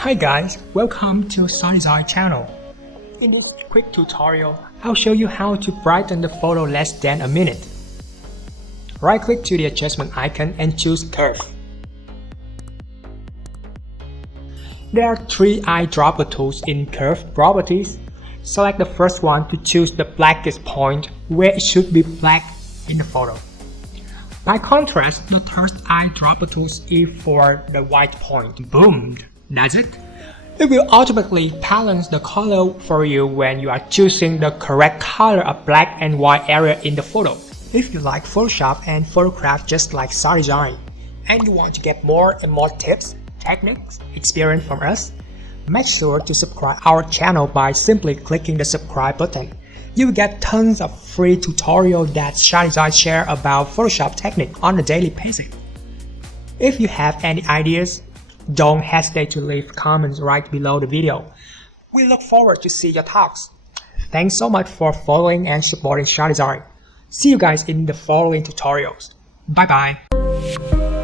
Hi guys, welcome to SADESIGN channel. In this quick tutorial, I'll show you how to brighten the photo less than a minute. Right click to the adjustment icon and choose Curve. There are 3 eyedropper tools in Curve Properties. Select the first one to choose the blackest point where it should be black in the photo. By contrast, the third eyedropper tool is for the white point. Boom! That's it. It will automatically balance the color for you when you are choosing the correct color of black and white area in the photo. If you like Photoshop and photograph just like SADESIGN, and you want to get more and more tips, techniques, experience from us, make sure to subscribe our channel by simply clicking the subscribe button. You will get tons of free tutorials that SADESIGN share about Photoshop technique on a daily basis. If you have any ideas, don't hesitate to leave comments right below the video. We look forward to see your thoughts. Thanks so much for following and supporting SADESIGN. See you guys in the following tutorials. Bye bye.